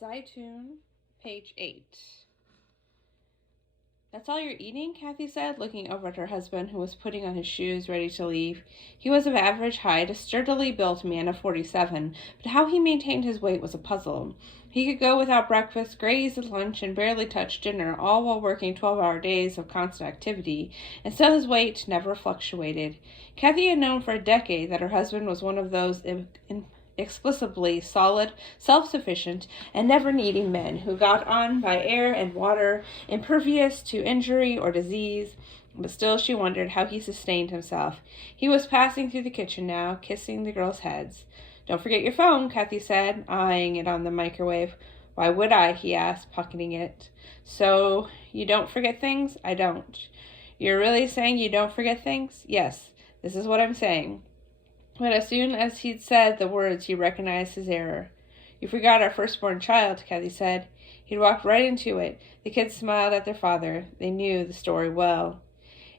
Zeitoun, page 8. That's all you're eating? Kathy said, looking over at her husband, who was putting on his shoes, ready to leave. He was of average height, a sturdily built man of 47, but how he maintained his weight was a puzzle. He could go without breakfast, graze at lunch, and barely touch dinner, all while working 12-hour days of constant activity, and still his weight never fluctuated. Kathy had known for a decade that her husband was one of those explicitly solid, self-sufficient, and never-needing men who got on by air and water, impervious to injury or disease. But still she wondered how he sustained himself. He was passing through the kitchen now, kissing the girls' heads. "Don't forget your phone," Kathy said, eyeing it on the microwave. "Why would I?" he asked, pocketing it. "So you don't forget things?" "I don't." "You're really saying you don't forget things?" "Yes, this is what I'm saying." But as soon as he'd said the words, he recognized his error. "You forgot our firstborn child," Kathy said. He'd walked right into it. The kids smiled at their father. They knew the story well.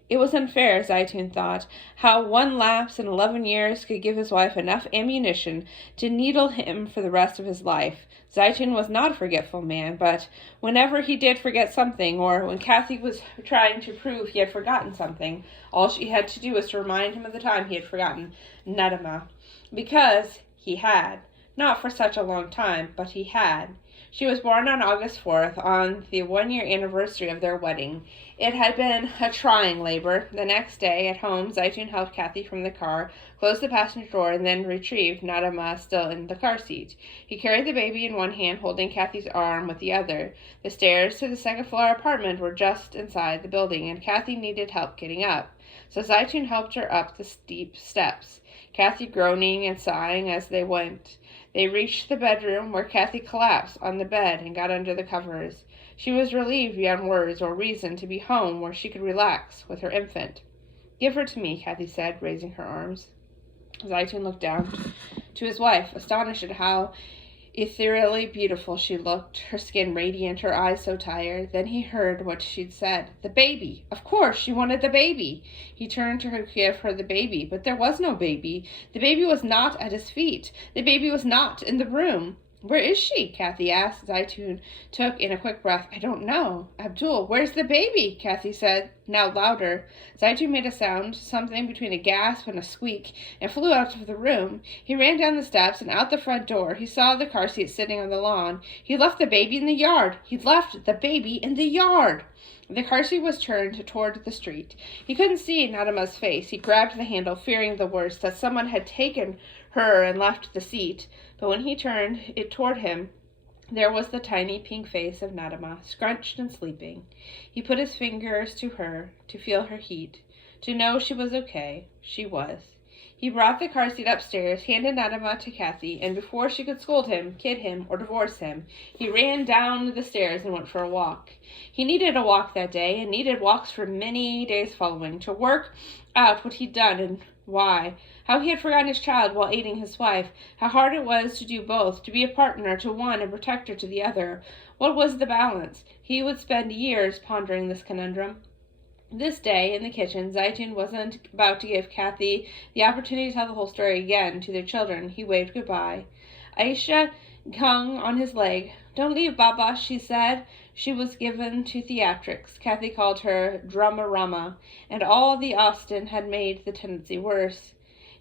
It was unfair, Zeitoun thought, how one lapse in 11 years could give his wife enough ammunition to needle him for the rest of his life. Zeitoun was not a forgetful man, but whenever he did forget something, or when Kathy was trying to prove he had forgotten something, all she had to do was to remind him of the time he had forgotten Nadama. Because he had. Not for such a long time, but he had. She was born on August 4th, on the 1-year anniversary of their wedding. It had been a trying labor. The next day, at home, Zeitoun helped Kathy from the car, closed the passenger door, and then retrieved Nadama still in the car seat. He carried the baby in one hand, holding Kathy's arm with the other. The stairs to the second-floor apartment were just inside the building, and Kathy needed help getting up. So Zeitoun helped her up the steep steps, Kathy groaning and sighing as they went. They reached the bedroom, where Kathy collapsed on the bed and got under the covers. She was relieved beyond words or reason to be home where she could relax with her infant. "Give her to me," Kathy said, raising her arms. Zeitoun looked down to his wife, astonished at how ethereally beautiful she looked, her skin radiant, her eyes so tired. Then he heard what she'd said. The baby! Of course, she wanted the baby! He turned to her to give her the baby, but there was no baby. The baby was not at his feet. The baby was not in the room. "Where is she?" Kathy asked. Zeitoun took in a quick breath. "I don't know." "Abdul, where's the baby?" Kathy said, now louder. Zeitoun made a sound, something between a gasp and a squeak, and flew out of the room. He ran down the steps and out the front door. He saw the car seat sitting on the lawn. He'd left the baby in the yard. He'd left the baby in the yard. The car seat was turned toward the street. He couldn't see Nadama's face. He grabbed the handle, fearing the worst, that someone had taken her and left the seat. But when he turned it toward him, there was the tiny pink face of Nadama, scrunched and sleeping. He put his fingers to her, to feel her heat, to know she was okay. She was. He brought the car seat upstairs, handed Nadama to Kathy, and before she could scold him, kid him, or divorce him, he ran down the stairs and went for a walk. He needed a walk that day, and needed walks for many days following, to work out what he'd done and why, how he had forgotten his child while aiding his wife, how hard it was to do both, to be a partner to one and protector to the other. What was the balance? He would spend years pondering this conundrum. This day, in the kitchen, Zeitoun wasn't about to give Kathy the opportunity to tell the whole story again to their children. He waved goodbye. Aisha hung on his leg. "Don't leave, Baba," she said. She was given to theatrics. Kathy called her drama-rama, and all the Austen had made the tendency worse.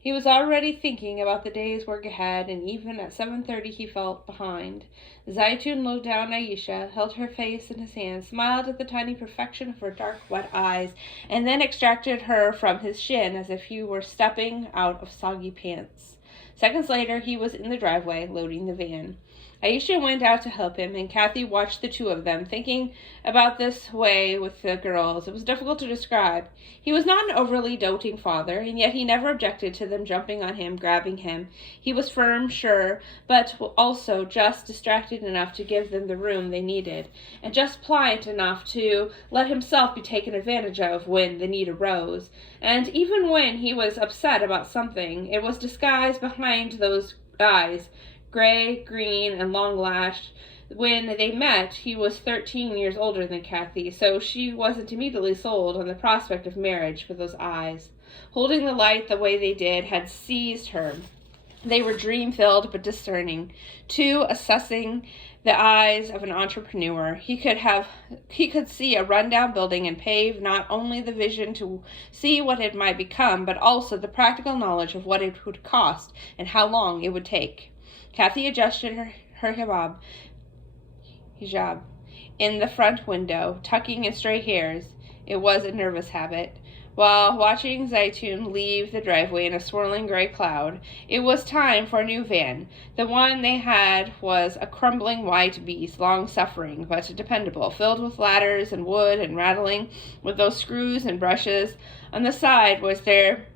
He was already thinking about the day's work ahead, and even at 7:30 he felt behind. Zeitoun looked down Aisha, held her face in his hand, smiled at the tiny perfection of her dark, wet eyes, and then extracted her from his shin as if he were stepping out of soggy pants. Seconds later, he was in the driveway, loading the van. Aisha went out to help him, and Kathy watched the two of them, thinking about this way with the girls. It was difficult to describe. He was not an overly doting father, and yet he never objected to them jumping on him, grabbing him. He was firm, sure, but also just distracted enough to give them the room they needed, and just pliant enough to let himself be taken advantage of when the need arose. And even when he was upset about something, it was disguised behind those eyes, gray, green, and long-lashed. When they met, he was 13 years older than Kathy, so she wasn't immediately sold on the prospect of marriage with those eyes. Holding the light the way they did had seized her. They were dream-filled but discerning, too assessing the eyes of an entrepreneur. He could see a rundown building and pave not only the vision to see what it might become, but also the practical knowledge of what it would cost and how long it would take. Kathy adjusted her hijab in the front window, tucking in stray hairs. It was a nervous habit. While watching Zeitoun leave the driveway in a swirling gray cloud, it was time for a new van. The one they had was a crumbling white beast, long-suffering but dependable, filled with ladders and wood and rattling with those screws and brushes. On the side was their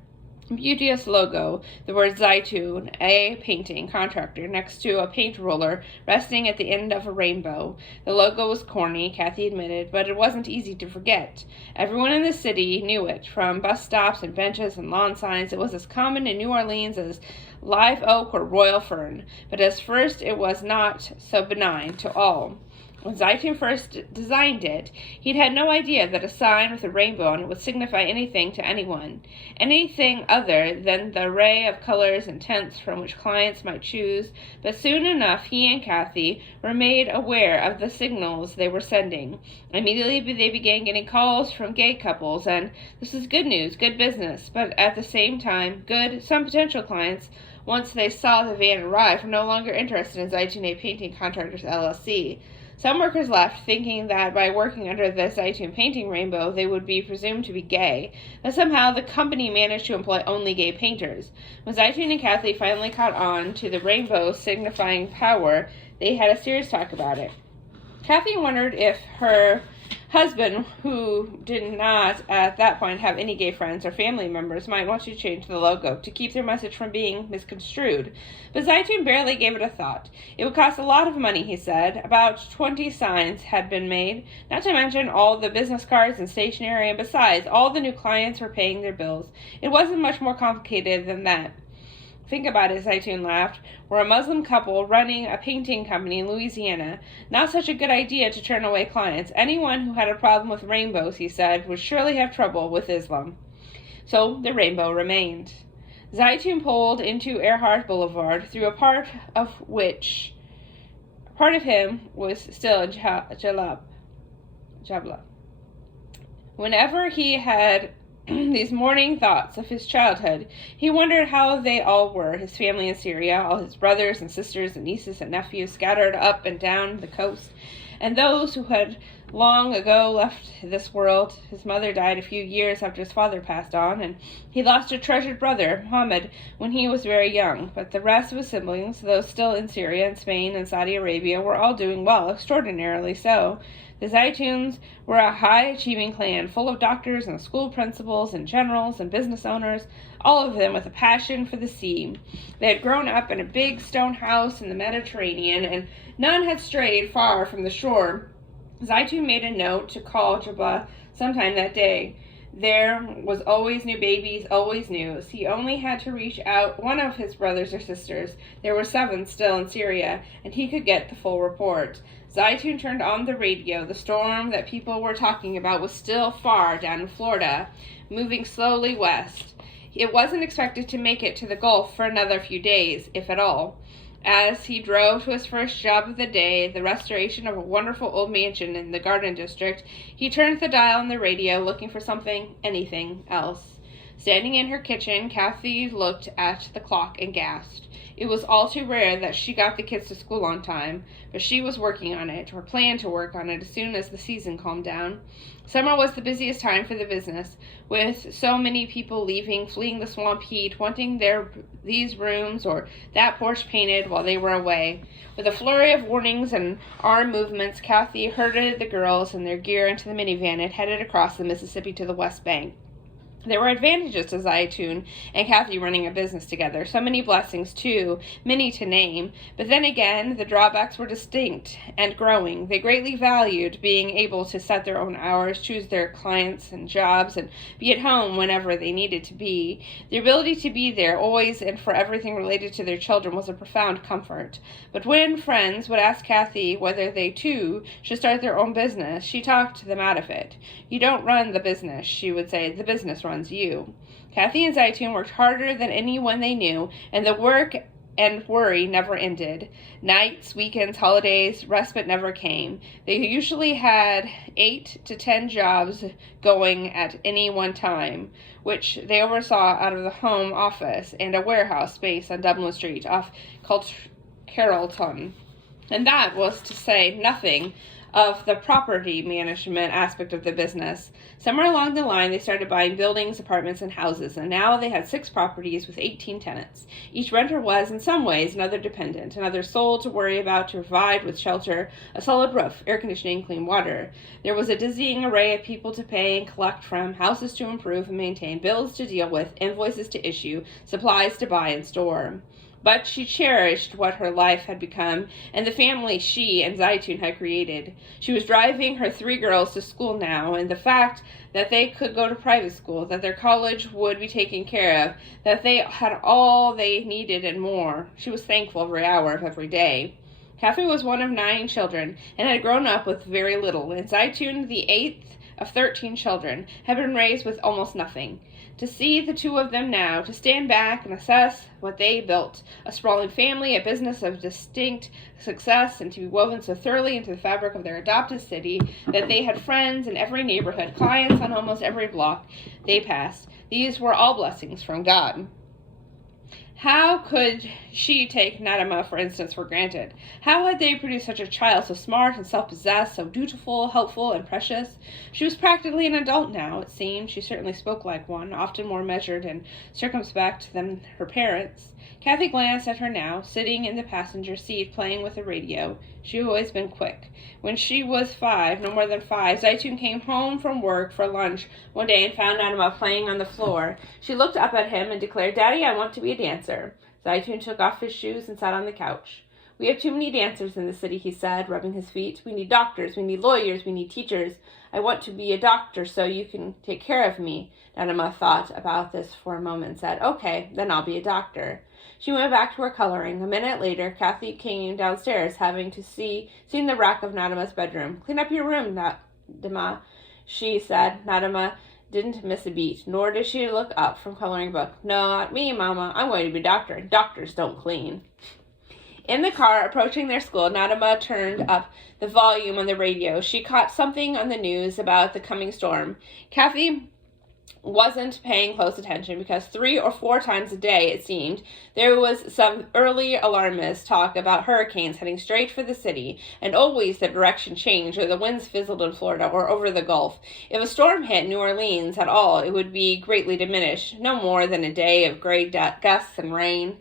beauteous logo, the word Zeitoun, a painting contractor, next to a paint roller resting at the end of a rainbow. The logo was corny, Kathy admitted, but it wasn't easy to forget. Everyone in the city knew it, from bus stops and benches and lawn signs. It was as common in New Orleans as live oak or royal fern, but at first it was not so benign to all. When Zeitoun first designed it, he'd had no idea that a sign with a rainbow on it would signify anything to anyone, anything other than the array of colors and tints from which clients might choose, but soon enough he and Kathy were made aware of the signals they were sending. Immediately they began getting calls from gay couples, and this is good news, good business, but at the same time, some potential clients, once they saw the van arrive, were no longer interested in Zeitoun Painting Contractors, LLC. Some workers left, thinking that by working under the Zeitoun painting rainbow, they would be presumed to be gay, but somehow the company managed to employ only gay painters. When Zeitoun and Kathy finally caught on to the rainbow signifying power, they had a serious talk about it. Kathy wondered if her husband, who did not at that point have any gay friends or family members, might want to change the logo to keep their message from being misconstrued. But Zeitoun barely gave it a thought. It would cost a lot of money, he said. About 20 signs had been made, not to mention all the business cards and stationery, and besides, all the new clients were paying their bills. It wasn't much more complicated than that. Think about it, Zeitoun laughed. We're a Muslim couple running a painting company in Louisiana. Not such a good idea to turn away clients. Anyone who had a problem with rainbows, he said, would surely have trouble with Islam. So the rainbow remained. Zeitoun pulled into Earhart Boulevard, through a part of him was still in Jabla. Whenever he had these morning thoughts of his childhood, he wondered how they all were, his family in Syria, all his brothers and sisters and nieces and nephews scattered up and down the coast, and those who had long ago left this world. His mother died a few years after his father passed on, and he lost a treasured brother, Muhammad, when he was very young. But the rest of his siblings, those still in Syria and Spain and Saudi Arabia, were all doing well, extraordinarily so. The Zeitouns were a high-achieving clan, full of doctors and school principals and generals and business owners, all of them with a passion for the sea. They had grown up in a big stone house in the Mediterranean, and none had strayed far from the shore. Zeitoun made a note to call Jabla sometime that day. There was always new babies, always news. He only had to reach out one of his brothers or sisters. There were 7 still in Syria, and he could get the full report. Zeitoun turned on the radio. The storm that people were talking about was still far down in Florida, moving slowly west. It wasn't expected to make it to the Gulf for another few days, if at all. As he drove to his first job of the day, the restoration of a wonderful old mansion in the Garden District, he turned the dial on the radio, looking for anything else. Standing in her kitchen, Kathy looked at the clock and gasped. It was all too rare that she got the kids to school on time, but she was working on it, or planned to work on it as soon as the season calmed down. Summer was the busiest time for the business, with so many people leaving, fleeing the swamp heat, wanting these rooms or that porch painted while they were away. With a flurry of warnings and arm movements, Kathy herded the girls and their gear into the minivan and headed across the Mississippi to the West Bank. There were advantages to Zeitoun and Kathy running a business together. So many blessings, too, many to name. But then again, the drawbacks were distinct and growing. They greatly valued being able to set their own hours, choose their clients and jobs, and be at home whenever they needed to be. The ability to be there always and for everything related to their children was a profound comfort. But when friends would ask Kathy whether they, too, should start their own business, she talked them out of it. You don't run the business, she would say. The business runs you. Kathy and Zeitoun worked harder than anyone they knew, and the work and worry never ended. Nights, weekends, holidays, respite never came. They usually had 8 to 10 jobs going at any one time, which they oversaw out of the home office and a warehouse space on Dublin Street off Carrollton. And that was to say nothing of the property management aspect of the business. Somewhere along the line, they started buying buildings, apartments, and houses, and now they had 6 properties with 18 tenants. Each renter was, in some ways, another dependent, another soul to worry about, to provide with shelter, a solid roof, air conditioning, clean water. There was a dizzying array of people to pay and collect from, houses to improve and maintain, bills to deal with, invoices to issue, supplies to buy and store. But she cherished what her life had become and the family she and Zeitoun had created. She was driving her 3 girls to school now, and the fact that they could go to private school, that their college would be taken care of, that they had all they needed and more. She was thankful every hour of every day. Kathy was one of 9 children and had grown up with very little, and Zeitoun, the 8th of 13 children, had been raised with almost nothing. To see the 2 of them now, to stand back and assess what they built, a sprawling family, a business of distinct success, and to be woven so thoroughly into the fabric of their adopted city that they had friends in every neighborhood, clients on almost every block they passed. These were all blessings from God. How could she take Nadama, for instance, for granted? How had they produced such a child, so smart and self-possessed, so dutiful, helpful, and precious? She was practically an adult now, it seemed. She certainly spoke like one, often more measured and circumspect than her parents. Kathy glanced at her now, sitting in the passenger seat, playing with the radio. She had always been quick. When she was 5, no more than 5, Zeitoun came home from work for lunch one day and found Nadama playing on the floor. She looked up at him and declared, "Daddy, I want to be a dancer." Zeitoun took off his shoes and sat on the couch. "We have too many dancers in the city," he said, rubbing his feet. "We need doctors, we need lawyers, we need teachers. I want to be a doctor so you can take care of me." Nadama thought about this for a moment and said, "Okay, then I'll be a doctor." She went back to her coloring. A minute later, Kathy came downstairs, having seen the wreck of Nadama's bedroom. "Clean up your room, Nadama," she said. Nadama didn't miss a beat, nor did she look up from coloring book. "No, not me, Mama. I'm going to be a doctor. Doctors don't clean." In the car, approaching their school, Nadama turned up the volume on the radio. She caught something on the news about the coming storm. Kathy wasn't paying close attention because 3 or 4 times a day, it seemed, there was some early alarmist talk about hurricanes heading straight for the city, and always the direction changed or the winds fizzled in Florida or over the Gulf. If a storm hit New Orleans at all, it would be greatly diminished, no more than a day of gray gusts and rain.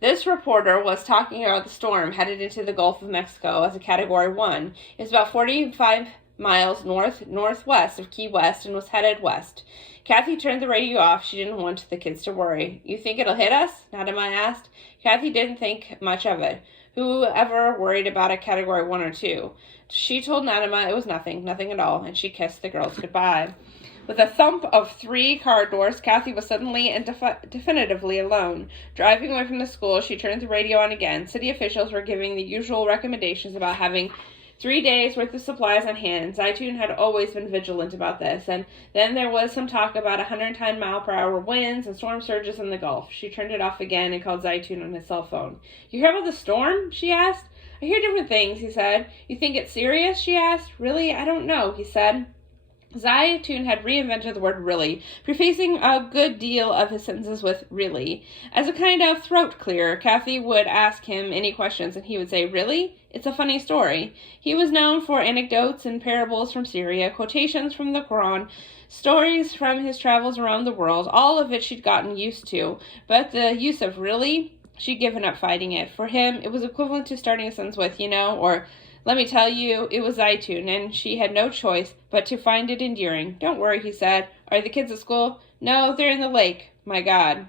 This reporter was talking about the storm headed into the Gulf of Mexico as a Category 1. It's about 45 miles northwest of Key West and was headed west. Kathy turned the radio off. She didn't want the kids to worry. "You think it'll hit us?" Nadama asked. Kathy didn't think much of it. Who ever worried about a Category 1 or 2? She told Nadama it was nothing at all, and she kissed the girls goodbye. With a thump of 3 car doors, Kathy was suddenly and definitively alone. Driving away from the school, she turned the radio on again. City officials were giving the usual recommendations about having 3 days' worth of supplies on hand. Zeitoun had always been vigilant about this, and then there was some talk about 110-mile-per-hour winds and storm surges in the Gulf. She turned it off again and called Zeitoun on his cell phone. "You hear about the storm?" she asked. "I hear different things," he said. "You think it's serious?" she asked. "Really, I don't know," he said. Zeitoun had reinvented the word really, prefacing a good deal of his sentences with really. As a kind of throat clearer, Kathy would ask him any questions, and he would say, "Really? It's a funny story." He was known for anecdotes and parables from Syria, quotations from the Quran, stories from his travels around the world, all of it she'd gotten used to, but the use of really, she'd given up fighting it. For him, it was equivalent to starting a sentence with, or "Let me tell you, it was Zeitoun, and she had no choice but to find it endearing." "Don't worry," he said. "Are the kids at school?" "No, they're in the lake. My God."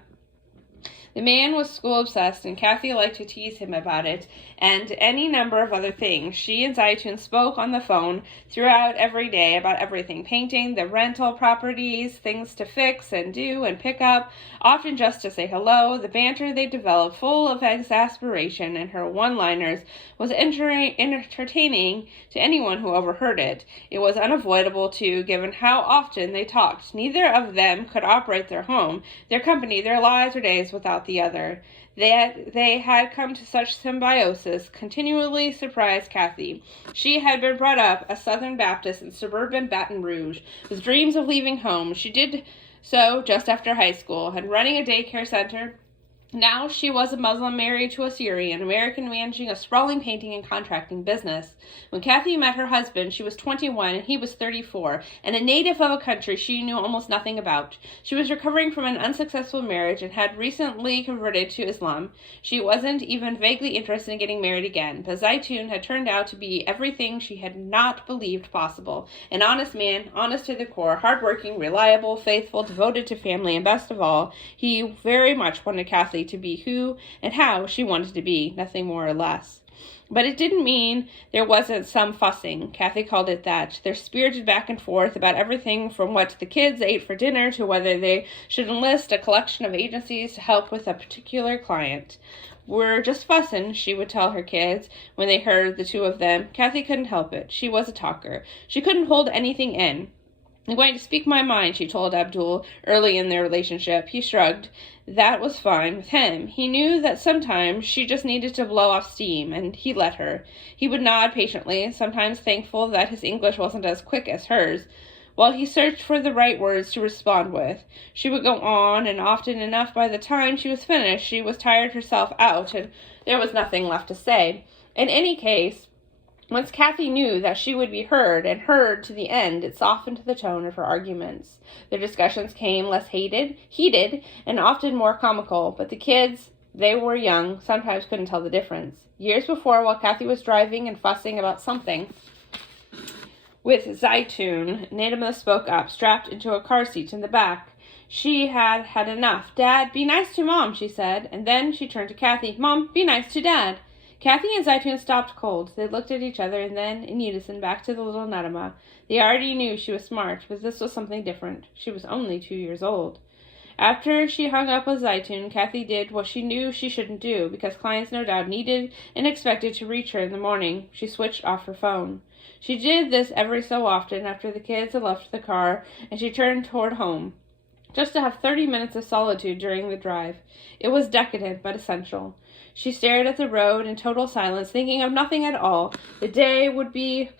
The man was school-obsessed, and Kathy liked to tease him about it, and any number of other things. She and Zeitoun spoke on the phone throughout every day about everything: painting, the rental properties, things to fix and do and pick up, often just to say hello. The banter they developed, full of exasperation, and her one-liners, was entertaining to anyone who overheard it. It was unavoidable, too, given how often they talked. Neither of them could operate their home, their company, their lives or days without the other. They had come to such symbiosis continually surprised Kathy. She had been brought up a Southern Baptist in suburban Baton Rouge, with dreams of leaving home. She did so just after high school, and running a daycare center. Now she was a Muslim married to a Syrian American managing a sprawling painting and contracting business. When Kathy met her husband, she was 21 and he was 34, and a native of a country she knew almost nothing about. She was recovering from an unsuccessful marriage and had recently converted to Islam. She wasn't even vaguely interested in getting married again, but Zeitoun had turned out to be everything she had not believed possible. An honest man, honest to the core, hardworking, reliable, faithful, devoted to family, and best of all, he very much wanted Kathy to be who and how she wanted to be, nothing more or less. But it didn't mean there wasn't some fussing. Kathy called it that. They're spirited back and forth about everything from what the kids ate for dinner to whether they should enlist a collection of agencies to help with a particular client. We're just fussing, she would tell her kids when they heard the two of them. Kathy couldn't help it. She was a talker. She couldn't hold anything in. I'm going to speak my mind, she told Abdul early in their relationship. He shrugged. That was fine with him. He knew that sometimes she just needed to blow off steam, and he let her. He would nod patiently, sometimes thankful that his English wasn't as quick as hers, while he searched for the right words to respond with. She would go on, and often enough by the time she was finished, she was tired herself out, and there was nothing left to say. In any case, once Kathy knew that she would be heard, and heard to the end, it softened the tone of her arguments. Their discussions came less heated, and often more comical, but the kids, they were young, sometimes couldn't tell the difference. Years before, while Kathy was driving and fussing about something with Zeitoun, Nadima spoke up, strapped into a car seat in the back. She had had enough. Dad, be nice to Mom, she said, and then she turned to Kathy. Mom, be nice to Dad. Kathy and Zeitoun stopped cold. They looked at each other and then, in unison, back to the little Nadima. They already knew she was smart, but this was something different. She was only 2 years old. After she hung up with Zeitoun, Kathy did what she knew she shouldn't do, because clients no doubt needed and expected to reach her in the morning. She switched off her phone. She did this every so often after the kids had left the car, and she turned toward home, just to have 30 minutes of solitude during the drive. It was decadent, but essential. She stared at the road in total silence, thinking of nothing at all. The day would be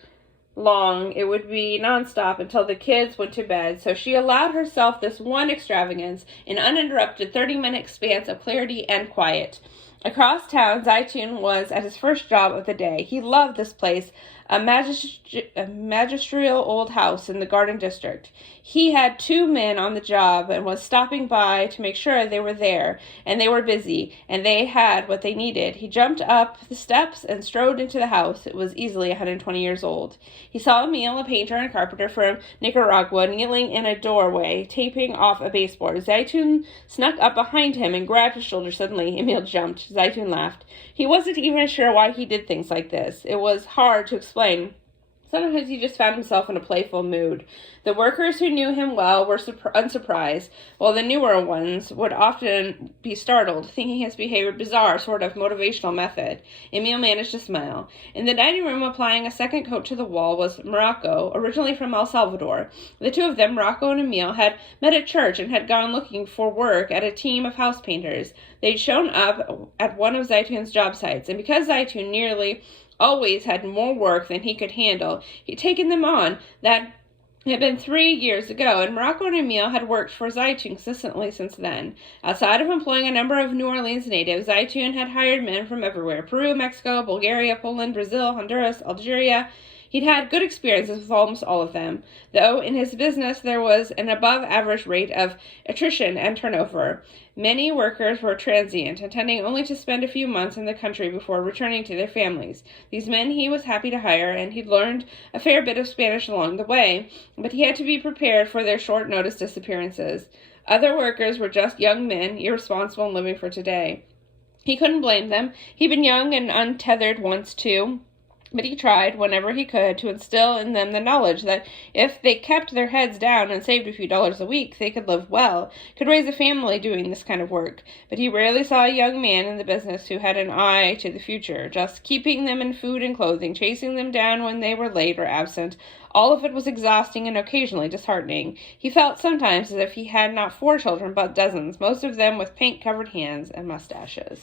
long. It would be nonstop until the kids went to bed, so she allowed herself this one extravagance, an uninterrupted 30-minute expanse of clarity and quiet. Across town, Zeitoun was at his first job of the day. He loved this place, a magisterial old house in the Garden District. He had 2 men on the job and was stopping by to make sure they were there, and they were busy, and they had what they needed. He jumped up the steps and strode into the house. It was easily 120 years old. He saw Emil, a painter and carpenter from Nicaragua, kneeling in a doorway, taping off a baseboard. Zeitoun snuck up behind him and grabbed his shoulder suddenly. Emil jumped. Zeitoun laughed. He wasn't even sure why he did things like this. It was hard to explain. Sometimes he just found himself in a playful mood. The workers who knew him well were unsurprised, while the newer ones would often be startled, thinking his behavior bizarre, sort of motivational method. Emil managed to smile. In the dining room, applying a second coat to the wall, was Morocco, originally from El Salvador. The two of them, Morocco and Emil, had met at church and had gone looking for work at a team of house painters. They'd shown up at one of Zeitoun's job sites, and because Zeitoun nearly always had more work than he could handle, he'd taken them on. That had been 3 years ago, and Morocco and Emil had worked for Zeitoun consistently since then. Outside of employing a number of New Orleans natives, Zeitoun had hired men from everywhere: Peru, Mexico, Bulgaria, Poland, Brazil, Honduras, Algeria. He'd had good experiences with almost all of them, though in his business there was an above-average rate of attrition and turnover. Many workers were transient, intending only to spend a few months in the country before returning to their families. These men he was happy to hire, and he'd learned a fair bit of Spanish along the way, but he had to be prepared for their short-notice disappearances. Other workers were just young men, irresponsible and living for today. He couldn't blame them. He'd been young and untethered once, too. But he tried, whenever he could, to instill in them the knowledge that if they kept their heads down and saved a few dollars a week, they could live well, could raise a family doing this kind of work. But he rarely saw a young man in the business who had an eye to the future, just keeping them in food and clothing, chasing them down when they were late or absent. All of it was exhausting and occasionally disheartening. He felt sometimes as if he had not 4 children, but dozens, most of them with paint-covered hands and mustaches.